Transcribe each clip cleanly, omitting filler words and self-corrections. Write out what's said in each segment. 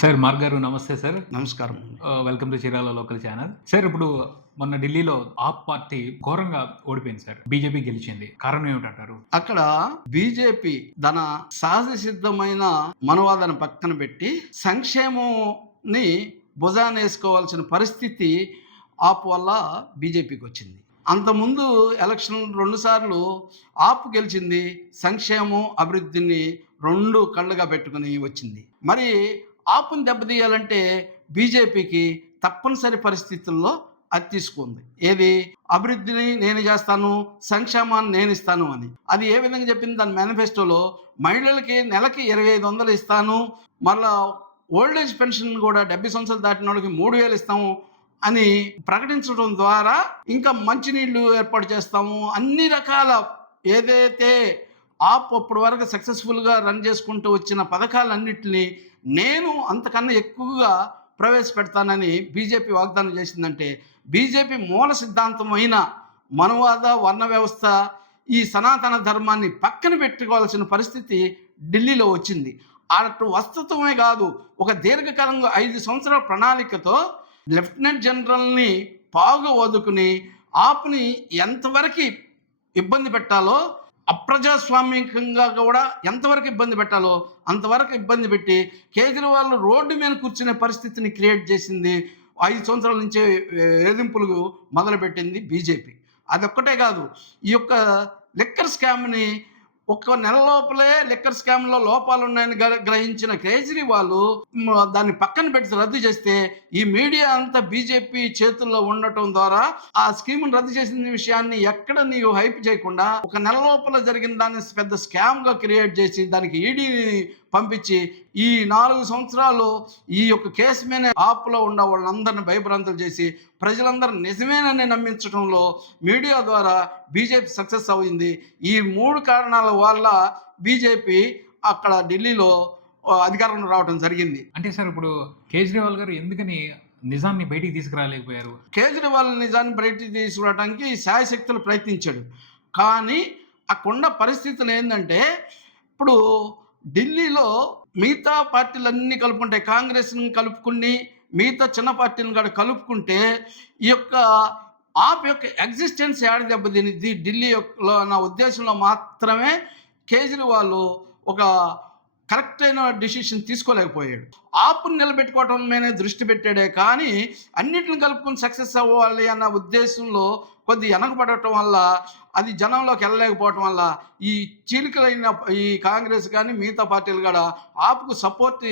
Sir mark గారు నమస్తే sir. నమస్కారం. Welcome to Chirala local channel. Sir ఇప్పుడు మొన్న ఢిల్లీలో ఆప్ పార్టీ ఘోరంగా ఓడిపోయింది సార్. బీజేపీ గెలిచింది. కారణం ఏమిటంటారు? అక్కడ బీజేపీ తన సహజ సిద్ధమైన మనోవాదాన్ని పక్కన పెట్టి సంక్షేమంని భుజానేసుకోవాల్సిన పరిస్థితి ఆప్ వల్ల బీజేపీకి వచ్చింది. అంతకుముందు ఎలక్షన్ 2 సార్లు ఆప్ గెలిచింది. సంక్షేమం, అభివృద్ధిని 2 కళ్ళుగా పెట్టుకుని వచ్చింది. మరి ఆప్‌ని దెబ్బతీయాలంటే బీజేపీకి తప్పనిసరి పరిస్థితుల్లో అది తీసుకుంది. ఏది? అభివృద్ధిని నేను చేస్తాను, సంక్షేమాన్ని నేను ఇస్తాను అని. అది ఏ విధంగా చెప్పింది దాని మేనిఫెస్టోలో? మహిళలకి నెలకి 2500 ఇస్తాను, మళ్ళా ఓల్డ్ ఏజ్ పెన్షన్ కూడా 70 సంవత్సరాలు దాటిన వాళ్ళకి 3000 ఇస్తాము అని ప్రకటించడం ద్వారా ఇంకా మంచినీళ్లు ఏర్పాటు చేస్తాము, అన్ని రకాల ఏదైతే ఆప్ అప్పటి వరకు సక్సెస్ఫుల్గా రన్ చేసుకుంటూ వచ్చిన పథకాలన్నింటినీ నేను అంతకన్నా ఎక్కువగా ప్రవేశపెడతానని బీజేపీ వాగ్దానం చేసిందంటే, బీజేపీ మూల సిద్ధాంతమైన మనవాద వర్ణ వ్యవస్థ, ఈ సనాతన ధర్మాన్ని పక్కన పెట్టుకోవాల్సిన పరిస్థితి ఢిల్లీలో వచ్చింది. అటు వస్తత్వమే కాదు, ఒక దీర్ఘకాలంగా 5 సంవత్సరాల ప్రణాళికతో లెఫ్టినెంట్ జనరల్ని పాగు వదుకుని ఆప్ని ఎంతవరకు ఇబ్బంది పెట్టాలో, అప్రజాస్వామికంగా కూడా ఎంతవరకు ఇబ్బంది పెట్టాలో అంతవరకు ఇబ్బంది పెట్టి కేజ్రీవాల్ రోడ్డు మీద కూర్చునే పరిస్థితిని క్రియేట్ చేసింది. 5 సంవత్సరాల నుంచే వేధింపులు మొదలుపెట్టింది బీజేపీ. అదొక్కటే కాదు, ఈ యొక్క లిక్కర్ స్కామ్ని ఒక్క నెల లోపలే లిక్కర్ స్కామ్లో లోపాలు ఉన్నాయని గ్రహించిన కేజ్రీవాల్ దాన్ని పక్కన పెట్టి రద్దు చేస్తే, ఈ మీడియా అంతా బీజేపీ చేతుల్లో ఉండటం ద్వారా ఆ స్కీమ్ను రద్దు చేసిన విషయాన్ని ఎక్కడ నీవు హైప్ చేయకుండా ఒక నెల లోపల జరిగిన దాన్ని పెద్ద స్కామ్గా క్రియేట్ చేసి దానికి ఈడీని పంపించి ఈ 4 సంవత్సరాలు ఈ యొక్క కేసు మీద ఆప్లో ఉన్న వాళ్ళందరినీ భయభ్రాంతులు చేసి ప్రజలందరూ నిజమేనని నమ్మించడంలో మీడియా ద్వారా బీజేపీ సక్సెస్ అయింది. ఈ 3 కారణాల వల్ల బీజేపీ అక్కడ ఢిల్లీలో అధికారంలో రావడం జరిగింది. అంటే సార్ ఇప్పుడు కేజ్రీవాల్ గారు ఎందుకని నిజాన్ని బయటికి తీసుకురాలేకపోయారు? కేజ్రీవాల్ నిజాన్ని బయటికి తీసుకురావడానికి శాయశక్తులు ప్రయత్నించాడు. కానీ అక్కడున్న పరిస్థితులు ఏంటంటే, ఇప్పుడు ఢిల్లీలో మిగతా పార్టీలన్నీ కలుపుకుంటే, కాంగ్రెస్ని కలుపుకుని మిగతా చిన్న పార్టీలను కూడా కలుపుకుంటే ఈ యొక్క ఆప్ యొక్క ఎగ్జిస్టెన్స్ ఏడ దెబ్బతినిద్ది ఢిల్లీ లో నా ఉద్దేశంలో మాత్రమే కేజ్రీవాల్ ఒక కరెక్ట్ అయిన డిసిషన్ తీసుకోలేకపోయాడు. ఆప్ను నిలబెట్టుకోవటం మీదే దృష్టి పెట్టాడే కానీ అన్నిటిని కలుపుకొని సక్సెస్ అవ్వాలి అన్న ఉద్దేశంలో కొద్ది వెనకబడటం వల్ల, అది జనంలోకి వెళ్ళలేకపోవటం వల్ల ఈ చీలికలైన ఈ కాంగ్రెస్ కానీ మిగతా పార్టీలు కూడా ఆప్కు సపోర్ట్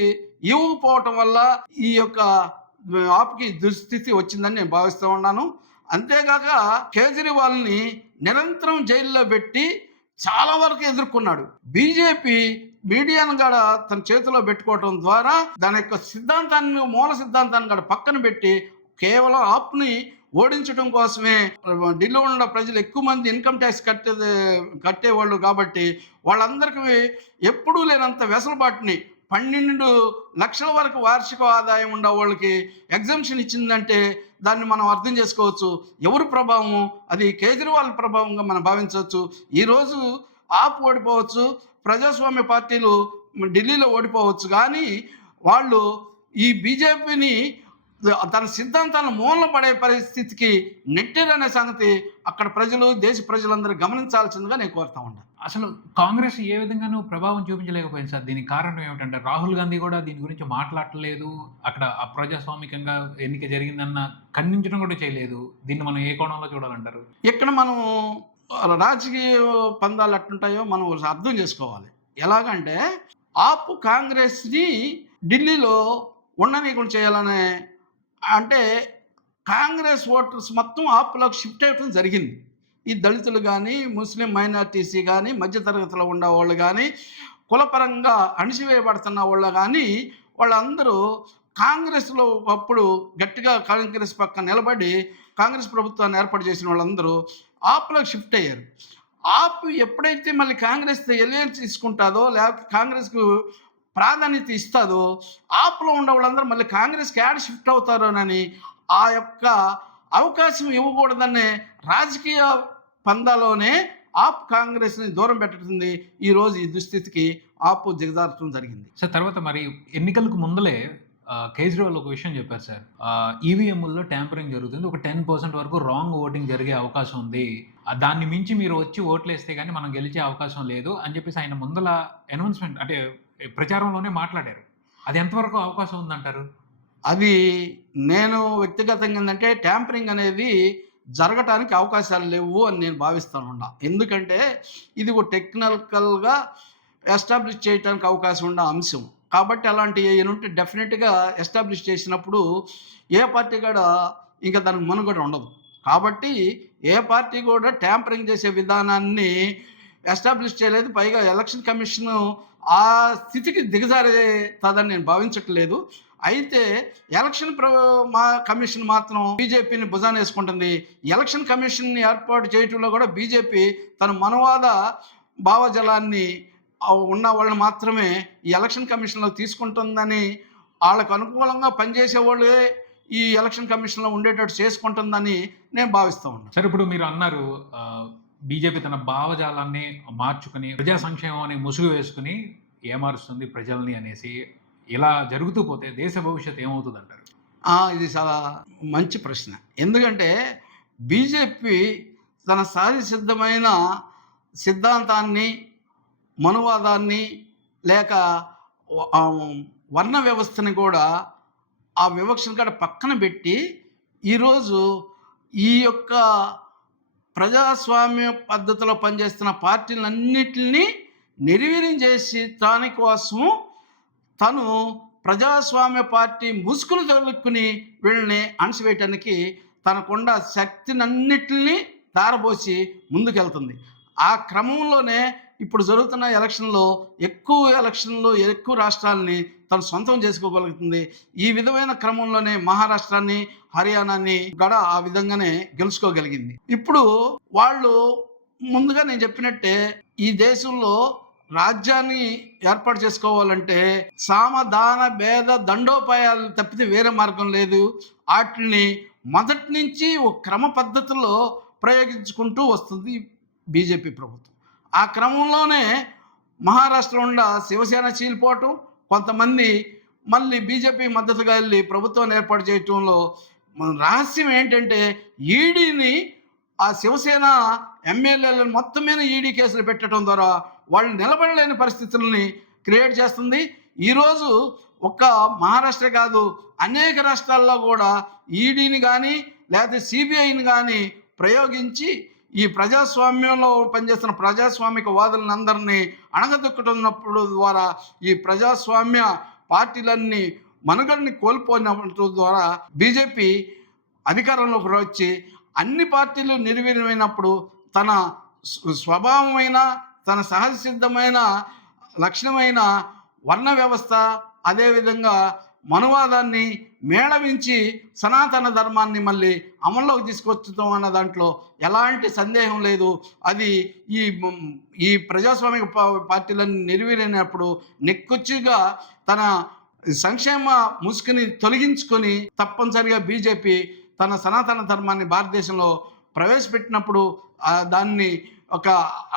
ఇవ్వకపోవటం వల్ల ఈ యొక్క ఆప్కి దుస్థితి వచ్చిందని నేను భావిస్తూ ఉన్నాను. అంతేగాక కేజ్రీవాల్ని నిరంతరం జైల్లో పెట్టి చాలా వరకు ఎదుర్కొన్నాడు. బీజేపీ మీడియాను కూడా తన చేతిలో పెట్టుకోవటం ద్వారా దాని యొక్క సిద్ధాంతాన్ని, మూల సిద్ధాంతాన్ని కూడా పక్కన పెట్టి కేవలం ఆప్ని ఓడించడం కోసమే, ఢిల్లీ ఉన్న ప్రజలు ఎక్కువ మంది ఇన్కమ్ ట్యాక్స్ కట్టేవాళ్ళు కాబట్టి వాళ్ళందరికీ ఎప్పుడూ లేనంత వెసులుబాటుని 12 లక్షల వరకు వార్షిక ఆదాయం ఉండే వాళ్ళకి ఎగ్జంప్షన్ ఇచ్చిందంటే దాన్ని మనం అర్థం చేసుకోవచ్చు. ఎవరి ప్రభావం? అది కేజ్రీవాల్ ప్రభావంగా మనం భావించవచ్చు. ఈరోజు ఆప్ ఓడిపోవచ్చు, ప్రజాస్వామ్య పార్టీలు ఢిల్లీలో ఓడిపోవచ్చు, కానీ వాళ్ళు ఈ బీజేపీని తన సిద్ధాంతాలను మూలన పడే పరిస్థితికి నెట్టారనే సంగతి అక్కడ ప్రజలు, దేశ ప్రజలందరూ గమనించాల్సిందిగా నేను కోరుతా ఉన్నాను. అసలు కాంగ్రెస్ ఏ విధంగానూ ప్రభావం చూపించలేకపోయింది సార్. దీనికి కారణం ఏమిటంటే, రాహుల్ గాంధీ కూడా దీని గురించి మాట్లాడలేదు. అక్కడ అప్రజాస్వామికంగా ఎన్నిక జరిగిందన్న ఖండించడం కూడా చేయలేదు. దీన్ని మనం ఏ కోణంలో చూడాలంటారు? ఇక్కడ మనం రాజకీయ పందాలు ఎట్లుంటాయో మనం అర్థం చేసుకోవాలి. ఎలాగంటే ఆప్ కాంగ్రెస్ని ఢిల్లీలో ఉండనీయకుండా చేయాలనే, అంటే కాంగ్రెస్ ఓటర్స్ మొత్తం ఆప్లోకి షిఫ్ట్ అవ్వడం జరిగింది. ఈ దళితులు కానీ, ముస్లిం మైనార్టీసీ కానీ, మధ్యతరగతిలో ఉండే వాళ్ళు కానీ, కులపరంగా అణిచివేయబడుతున్న వాళ్ళు కానీ, వాళ్ళందరూ కాంగ్రెస్లో అప్పుడు గట్టిగా కాంగ్రెస్ పక్కన నిలబడి కాంగ్రెస్ ప్రభుత్వాన్ని ఏర్పాటు చేసిన వాళ్ళందరూ ఆప్లోకి షిఫ్ట్ అయ్యారు. ఆప్ ఎప్పుడైతే మళ్ళీ కాంగ్రెస్ ఎలియన్స్ తీసుకుంటుందో, లేకపోతే కాంగ్రెస్కు ప్రాధాన్యత ఇస్తుందో, ఆప్లో ఉండే వాళ్ళందరూ మళ్ళీ కాంగ్రెస్కి యాడ్ షిఫ్ట్ అవుతారోనని ఆ యొక్క అవకాశం ఇవ్వకూడదనే రాజకీయ పందాలోనే ఆప్ కాంగ్రెస్ని దూరం పెట్టింది. ఈరోజు ఈ దుస్థితికి ఆప్ దిగజారటం జరిగింది. సార్ తర్వాత మరి ఎన్నికలకు ముందలే కేజ్రీవాల్ ఒక విషయం చెప్పారు సార్. ఈవీఎంల్లో ట్యాంపరింగ్ జరుగుతుంది. ఒక 10% వరకు రాంగ్ ఓటింగ్ జరిగే అవకాశం ఉంది. దాన్ని మించి మీరు వచ్చి ఓట్లేస్తే గాని మనం గెలిచే అవకాశం లేదు అని చెప్పేసి ఆయన ముందల అనౌన్స్‌మెంట్ అంటే ప్రచారంలోనే మాట్లాడారు. అది ఎంతవరకు అవకాశం ఉందంటారు? అది నేను వ్యక్తిగతంగా ఏందంటే ట్యాంపరింగ్ అనేది జరగటానికి అవకాశాలు లేవు అని నేను భావిస్తానుండా. ఎందుకంటే ఇది ఒక టెక్నికల్‌గా ఎస్టాబ్లిష్ చేయటానికి అవకాశం ఉన్న అంశం. కాబట్టి అలాంటియి ఏయనుంటే డెఫినిట్‌గా ఎస్టాబ్లిష్ చేసినప్పుడు ఏ పార్టీ కూడా ఇంకా దానికి మనుగడ ఉండదు. కాబట్టి ఏ పార్టీ కూడా ట్యాంపరింగ్ చేసే విధానాన్ని ఎస్టాబ్లిష్ చేయలేదు. పైగా ఎలక్షన్ కమిషను ఆ స్థితికి దిగజారుతదని నేను భావించట్లేదు. అయితే ఎలక్షన్ కమిషన్ మాత్రం బీజేపీని భుజానేసుకుంటుంది. ఎలక్షన్ కమిషన్‌ని ఏర్పాటు చేయటంలో కూడా బీజేపీ తన మనువాద భావజాలాన్ని ఉన్న వాళ్ళని మాత్రమే ఈ ఎలక్షన్ కమిషన్‌లో తీసుకుంటుందని, ఆళ్ళకు అనుకూలంగా పనిచేసేవాళ్ళే ఈ ఎలక్షన్ కమిషన్‌లో ఉండేటట్టు చేసుకుంటుందని నేను భావిస్తూ ఉన్నాను. సరే, ఇప్పుడు మీరు అన్నారు బీజేపీ తన భావజాలాన్ని మార్చుకుని ప్రజా సంక్షేమం అనే ముసుగు వేసుకుని ఏమారుస్తుంది ప్రజల్ని అనేసి. ఇలా జరుగుతూ పోతే దేశ భవిష్యత్తు ఏమవుతుందంటారు? ఇది చాలా మంచి ప్రశ్న. ఎందుకంటే బీజేపీ తన సహజసిద్ధమైన సిద్ధాంతాన్ని, మనువాదాన్ని లేక వర్ణ వ్యవస్థని కూడా ఆ వివక్షను కూడా పక్కన పెట్టి ఈరోజు ఈ యొక్క ప్రజాస్వామ్య పద్ధతిలో పనిచేస్తున్న పార్టీలన్నిటిని నిర్వీర్యం చేసి దాని కోసం తను ప్రజాస్వామ్య పార్టీ ముసుగులు తొలుక్కుని వీళ్ళని అణచివేయటానికి తనకున్న శక్తినన్నిటిని ధారపోసి ముందుకెళ్తుంది. ఆ క్రమంలోనే ఇప్పుడు జరుగుతున్న ఎలక్షన్లో ఎక్కువ రాష్ట్రాలని తను సొంతం చేసుకోగలుగుతుంది. ఈ విధమైన క్రమంలోనే మహారాష్ట్రాన్ని, హర్యానాని కూడా ఆ విధంగానే గెలుచుకోగలిగింది. ఇప్పుడు వాళ్ళు ముందుగా నేను చెప్పినట్టే ఈ దేశంలో రాజ్యాన్ని ఏర్పాటు చేసుకోవాలంటే సామధాన భేద దండోపాయాలు తప్పితే వేరే మార్గం లేదు. వాటిని మొదటి నుంచి ఒక క్రమ పద్ధతిలో ప్రయోగించుకుంటూ వస్తుంది బీజేపీ ప్రభుత్వం. ఆ క్రమంలోనే మహారాష్ట్రలో ఉన్న శివసేన చీలిపోవటం, కొంతమంది మళ్ళీ బీజేపీ మద్దతుగా వెళ్ళి ప్రభుత్వాన్ని ఏర్పాటు చేయటంలో రహస్యం ఏంటంటే ఈడీని ఆ శివసేన ఎమ్మెల్యేలను మొత్తం మీద ఈడీ కేసులు పెట్టడం ద్వారా వాళ్ళు నిలబడలేని పరిస్థితులని క్రియేట్ చేస్తుంది. ఈరోజు ఒక్క మహారాష్ట్ర కాదు, అనేక రాష్ట్రాల్లో కూడా ఈడీని కానీ లేకపోతే సిబిఐని కానీ ప్రయోగించి ఈ ప్రజాస్వామ్యంలో పనిచేస్తున్న ప్రజాస్వామిక వాదులను అందరినీ అణగదొక్కుతున్నప్పుడు ద్వారా ఈ ప్రజాస్వామ్య పార్టీలన్నీ మనుగడని కోల్పోయినప్పుడు ద్వారా బీజేపీ అధికారంలోకి వచ్చి అన్ని పార్టీలు నిర్వీర్యమైనప్పుడు తన స్వభావమైన, తన సహజ సిద్ధమైన లక్షణమైన వర్ణ వ్యవస్థ, అదేవిధంగా మనువాదాన్ని మేళవించి సనాతన ధర్మాన్ని మళ్ళీ అమల్లోకి తీసుకొచ్చుతాం అన్న దాంట్లో ఎలాంటి సందేహం లేదు. అది ఈ ప్రజాస్వామిక పార్టీలను నిర్వీర్యమైనప్పుడు నిక్కచ్చిగా తన సంక్షేమ ముసుగుని తొలగించుకొని తప్పనిసరిగా బీజేపీ తన సనాతన ధర్మాన్ని భారతదేశంలో ప్రవేశపెట్టినప్పుడు దాన్ని ఒక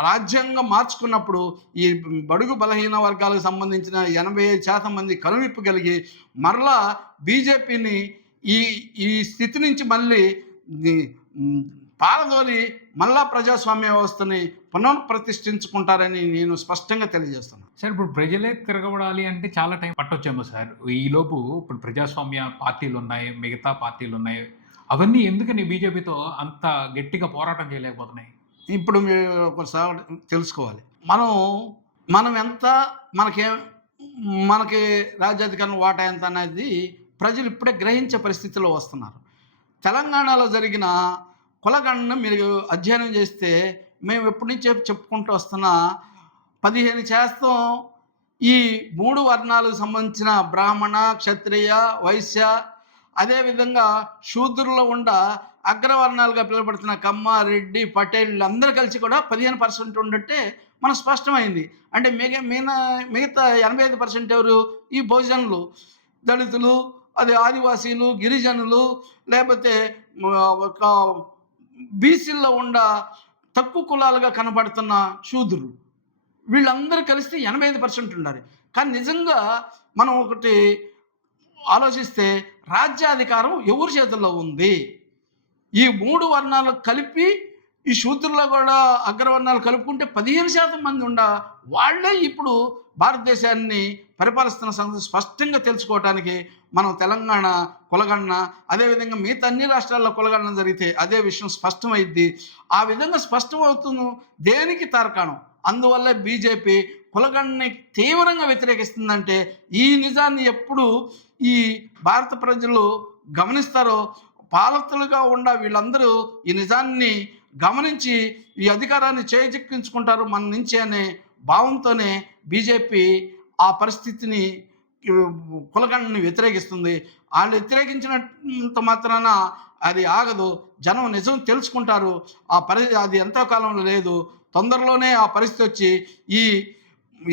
రాజ్యాంగం మార్చుకున్నప్పుడు ఈ బడుగు బలహీన వర్గాలకు సంబంధించిన 85% మంది కనువిప్పు కలిగి మరలా బీజేపీని ఈ స్థితి నుంచి మళ్ళీ పారదోలి మళ్ళా ప్రజాస్వామ్య వ్యవస్థని పునఃప్రతిష్ఠించుకుంటారని నేను స్పష్టంగా తెలియజేస్తున్నాను. సార్, ఇప్పుడు ప్రజలే తిరగబడాలి అంటే చాలా టైం పట్టొచ్చేమో సార్. ఈలోపు ఇప్పుడు ప్రజాస్వామ్య పార్టీలు ఉన్నాయి, మిగతా పార్టీలు ఉన్నాయి, అవన్నీ ఎందుకని బీజేపీతో అంత గట్టిగా పోరాటం చేయలేకపోతున్నాయి? ఇప్పుడు మీరు ఒకసారి తెలుసుకోవాలి, మనం ఎంత మనకి రాజ్యాధికారం వాటా ఎంత అనేది ప్రజలు ఇప్పుడే గ్రహించే పరిస్థితిలో వస్తున్నారు. తెలంగాణలో జరిగిన కులగణన మీరు అధ్యయనం చేస్తే మేము ఎప్పటి నుంచి చెప్పుకుంటూ వస్తున్న 15% ఈ 3 వర్ణాలకు సంబంధించిన బ్రాహ్మణ, క్షత్రియ, వైశ్య, అదేవిధంగా శూద్రుల్లో అగ్రవర్ణాలుగా పిలువబడుతున్న కమ్మ, రెడ్డి, పటేల్ అందరూ కలిసి కూడా 15% ఉండట్టే మనకు స్పష్టమైంది. అంటే మిగతా 85% ఎవరు? ఈ బహుజనులు, దళితులు, అది ఆదివాసీలు, గిరిజనులు, లేకపోతే ఒక బీసీల్లో తక్కువ కులాలుగా కనబడుతున్న శూద్రులు, వీళ్ళందరూ కలిస్తే 85% ఉండాలి. కానీ నిజంగా మనం ఒకటి ఆలోచిస్తే రాజ్యాధికారం ఎవరి చేతుల్లో ఉంది? ఈ 3 వర్ణాలు కలిపి ఈ శూద్రుల్లో కూడా అగ్రవర్ణాలు కలుపుకుంటే 15% మంది వాళ్ళే ఇప్పుడు భారతదేశాన్ని పరిపాలిస్తున్న సంగతి స్పష్టంగా తెలుసుకోవటానికి మనం తెలంగాణ కులగణన, అదేవిధంగా మిగతా అన్ని రాష్ట్రాల్లో కులగణన జరిగితే అదే విషయం స్పష్టమైద్ది. ఆ విధంగా స్పష్టమవుతుంది దేనికి తార్కాణం. అందువల్ల బీజేపీ కులగణని తీవ్రంగా వ్యతిరేకిస్తుందంటే ఈ నిజాన్ని ఎప్పుడు ఈ భారత ప్రజలు గమనిస్తారో, పాలకులుగా వీళ్ళందరూ ఈ నిజాన్ని గమనించి ఈ అధికారాన్ని చేజిక్కించుకుంటారు మన నుంచి అనే భావంతోనే బీజేపీ ఆ పరిస్థితిని కులగణని వ్యతిరేకిస్తుంది. వాళ్ళు వ్యతిరేకించినంత మాత్రాన అది ఆగదు. జనం నిజం తెలుసుకుంటారు. అది ఎంతో కాలంలో లేదు, తొందరలోనే ఆ పరిస్థితి వచ్చి ఈ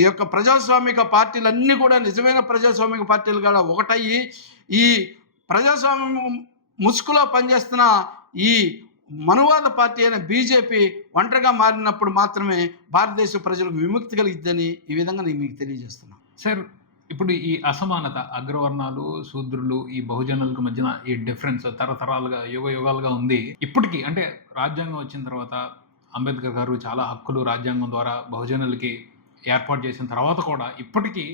యొక్క ప్రజాస్వామిక పార్టీలన్నీ కూడా నిజమైన ప్రజాస్వామిక పార్టీలు కూడా ఒకటయ్యి ఈ ప్రజాస్వామ్యం ముసుగులో పనిచేస్తున్న ఈ మనువాద పార్టీ అయిన బీజేపీ ఒంటరిగా మారినప్పుడు మాత్రమే భారతదేశ ప్రజలకు విముక్తి కలిగిద్దని ఈ విధంగా నేను మీకు తెలియజేస్తున్నాను. సార్, ఇప్పుడు ఈ అసమానత అగ్రవర్ణాలు, శూద్రులు, ఈ బహుజనులకు మధ్యన ఈ డిఫరెన్స్ తరతరాలుగా యుగాలుగా ఉంది. ఇప్పటికీ అంటే రాజ్యాంగం వచ్చిన తర్వాత అంబేద్కర్ గారు చాలా హక్కులు రాజ్యాంగం ద్వారా బహుజనులకి ఏర్పాటు చేసిన తర్వాత కూడా ఇప్పటికీ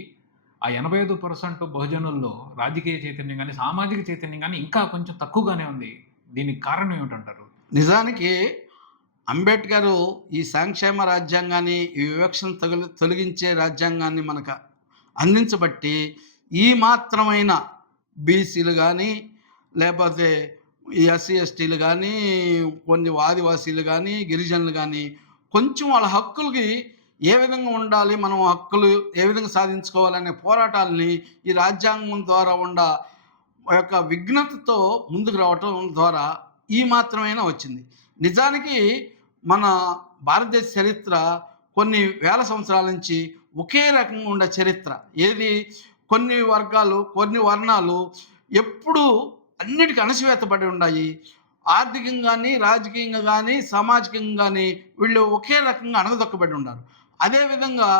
ఆ 85% బహుజనుల్లో రాజకీయ చైతన్యం కానీ సామాజిక చైతన్యం కానీ ఇంకా కొంచెం తక్కువగానే ఉంది. దీనికి కారణం ఏమిటంటారు? నిజానికి అంబేద్కర్ ఈ సంక్షేమ రాజ్యాంగాన్ని, ఈ వివక్షను తొలగించే రాజ్యాంగాన్ని మనకు అందించబట్టి ఈ మాత్రమైన బీసీలు కానీ, లేకపోతే ఈ ఎస్సీ ఎస్టీలు కానీ, కొన్ని ఆదివాసీలు కానీ, గిరిజనులు కానీ కొంచెం వాళ్ళ హక్కులకి ఏ విధంగా ఉండాలి, మనం హక్కులు ఏ విధంగా సాధించుకోవాలనే పోరాటాలని ఈ రాజ్యాంగం ద్వారా యొక్క విఘ్నతతో ముందుకు రావటం ద్వారా ఈ మాత్రమైనా వచ్చింది. నిజానికి మన భారతదేశ చరిత్ర కొన్ని వేల సంవత్సరాల నుంచి ఒకే రకంగా ఉండే చరిత్ర. ఏది కొన్ని వర్గాలు, కొన్ని వర్ణాలు ఎప్పుడూ అన్నిటికీ అణచివేతబడి ఉన్నాయి. ఆర్థికంగా కానీ, రాజకీయంగా కానీ, సామాజికంగా కానీ వీళ్ళు ఒకే రకంగా అణగదొక్కబడి ఉన్నారు. అదేవిధంగా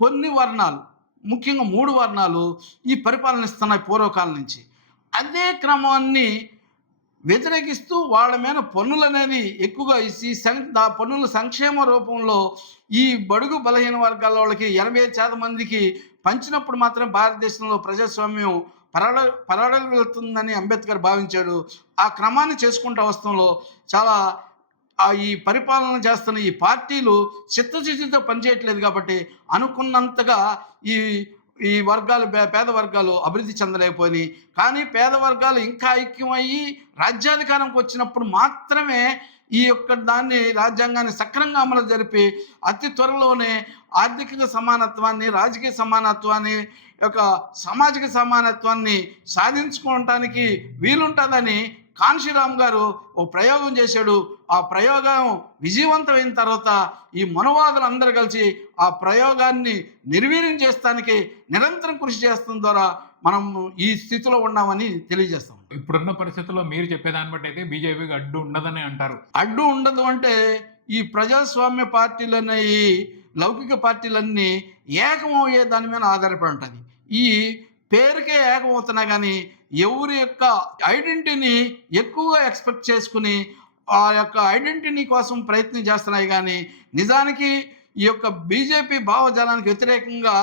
కొన్ని వర్ణాలు, ముఖ్యంగా 3 వర్ణాలు ఈ పరిపాలన ఇస్తున్నాయి పూర్వకాలం నుంచి. అదే క్రమాన్ని వ్యతిరేకిస్తూ వాళ్ళ మీద పన్నులు అనేది ఎక్కువగా ఇచ్చి పన్నుల సంక్షేమ రూపంలో ఈ బడుగు బలహీన వర్గాల వాళ్ళకి 85% మందికి పంచినప్పుడు మాత్రం భారతదేశంలో ప్రజాస్వామ్యం పరడలుతుందని అంబేద్కర్ భావించాడు. ఆ క్రమాన్ని చేసుకుంటూ వస్తంలో చాలా ఈ పరిపాలన చేస్తున్న ఈ పార్టీలు చిత్తశుద్ధితో పనిచేయట్లేదు కాబట్టి అనుకున్నంతగా ఈ వర్గాలు, పేద వర్గాలు అభివృద్ధి చెందలేకపోయి, కానీ పేద వర్గాలు ఇంకా ఐక్యమయ్యి రాజ్యాధికారంకి వచ్చినప్పుడు మాత్రమే ఈ యొక్క రాజ్యాంగాన్ని సక్రమంగా అమలు జరిపి అతి త్వరలోనే ఆర్థిక సమానత్వాన్ని, రాజకీయ సమానత్వాన్ని, యొక్క సామాజిక సమానత్వాన్ని సాధించుకోవటానికి వీలుంటుందని కాన్షీరామ్ గారు ఓ ప్రయోగం చేశాడు. ఆ ప్రయోగం విజయవంతమైన తర్వాత ఈ మనవాదులు అందరూ కలిసి ఆ ప్రయోగాన్ని నిర్వీర్యం చేస్తానికి నిరంతరం కృషి చేస్తున్న ద్వారా మనం ఈ స్థితిలో ఉన్నామని తెలియజేస్తాం. ఇప్పుడున్న పరిస్థితుల్లో మీరు చెప్పేదాన్ని బట్టి అయితే బీజేపీకి అడ్డు ఉండదని అంటారు. అడ్డు ఉండదు అంటే ఈ ప్రజాస్వామ్య పార్టీలు అనే ఈ లౌకిక పార్టీలన్నీ ఏకమయ్యే దాని మీద ఆధారపడి ఉంటుంది. ఈ పేరుకే ఏకమవుతున్నా కానీ ఎవరి యొక్క ఐడెంటిటీని ఎక్కువగా ఎక్స్పెక్ట్ చేసుకుని ఆ యొక్క ఐడెంటిటీ కోసం ప్రయత్నం చేస్తున్నాయి. కానీ నిజానికి ఈ యొక్క బీజేపీ భావజాలానికి వ్యతిరేకంగా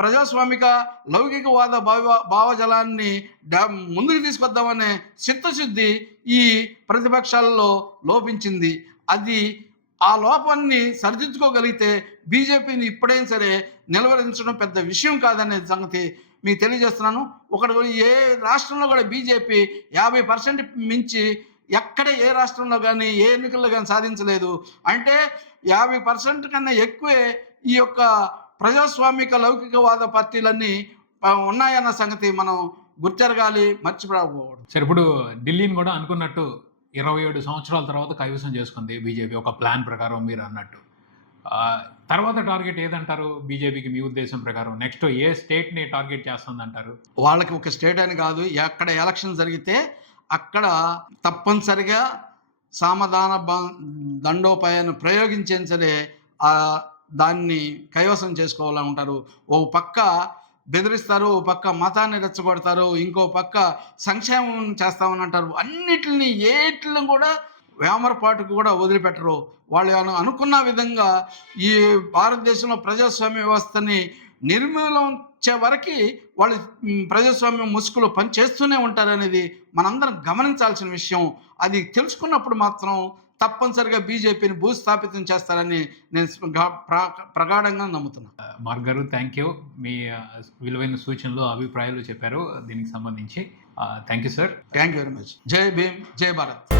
ప్రజాస్వామిక లౌకికవాద భావజాలాన్ని ముందుకు తీసుకొద్దామనే చిత్తశుద్ధి ఈ ప్రతిపక్షాలలో లోపించింది. అది ఆ లోపాన్ని సరిదిద్దుకోగలిగితే బీజేపీని ఇప్పుడైనా సరే నిలవరించడం పెద్ద విషయం కాదనే సంగతి మీకు తెలియజేస్తున్నాను. ఏ రాష్ట్రంలో కూడా బీజేపీ 50% మించి ఎక్కడ ఏ రాష్ట్రంలో కానీ ఏ ఎన్నికల్లో కానీ సాధించలేదు. అంటే 50% కన్నా ఎక్కువే ఈ యొక్క ప్రజాస్వామిక లౌకికవాద పార్టీలన్నీ ఉన్నాయన్న సంగతి మనం గుర్తెరగాలి, మర్చిపోకూడదు. సరే, ఇప్పుడు ఢిల్లీని కూడా అనుకున్నట్టు 27 సంవత్సరాల తర్వాత కైవసం చేసుకుంది బీజేపీ ఒక ప్లాన్ ప్రకారం మీరు అన్నట్టు. తర్వాత టార్గెట్ ఏదంటారు బీజేపీకి మీ ఉద్దేశం ప్రకారం? నెక్స్ట్ ఏ స్టేట్ని టార్గెట్ చేస్తుంది అంటారు? వాళ్ళకి ఒక స్టేట్ అని కాదు, ఎక్కడ ఎలక్షన్ జరిగితే అక్కడ తప్పనిసరిగా సామధాన దండోపాయాన్ని ప్రయోగించే సరే దాన్ని కైవసం చేసుకోవాలని ఉంటారు. ఓ పక్క బెదిరిస్తారు, ఓ పక్క మతాన్ని రెచ్చగొడతారు, ఇంకో పక్క సంక్షేమం చేస్తామని అంటారు. అన్నిటిని ఏటిని కూడా వేమరపాటుకు కూడా వదిలిపెట్టరు. వాళ్ళు అనుకున్న విధంగా ఈ భారతదేశంలో ప్రజాస్వామ్య వ్యవస్థని నిర్మూలించే వరకు వాళ్ళు ప్రజాస్వామ్యం ముసుగులో పనిచేస్తూనే ఉంటారనేది మనందరం గమనించాల్సిన విషయం. అది తెలుసుకున్నప్పుడు మాత్రం తప్పనిసరిగా బీజేపీని భూస్థాపితం చేస్తారని నేను ప్రగాఢంగా నమ్ముతున్నాను. మార్క్ గారు, థ్యాంక్ యూ. మీ విలువైన సూచనలు, అభిప్రాయాలు చెప్పారు దీనికి సంబంధించి. Thank you sir. Thank you very much. జై భీమ్, జై భారత్.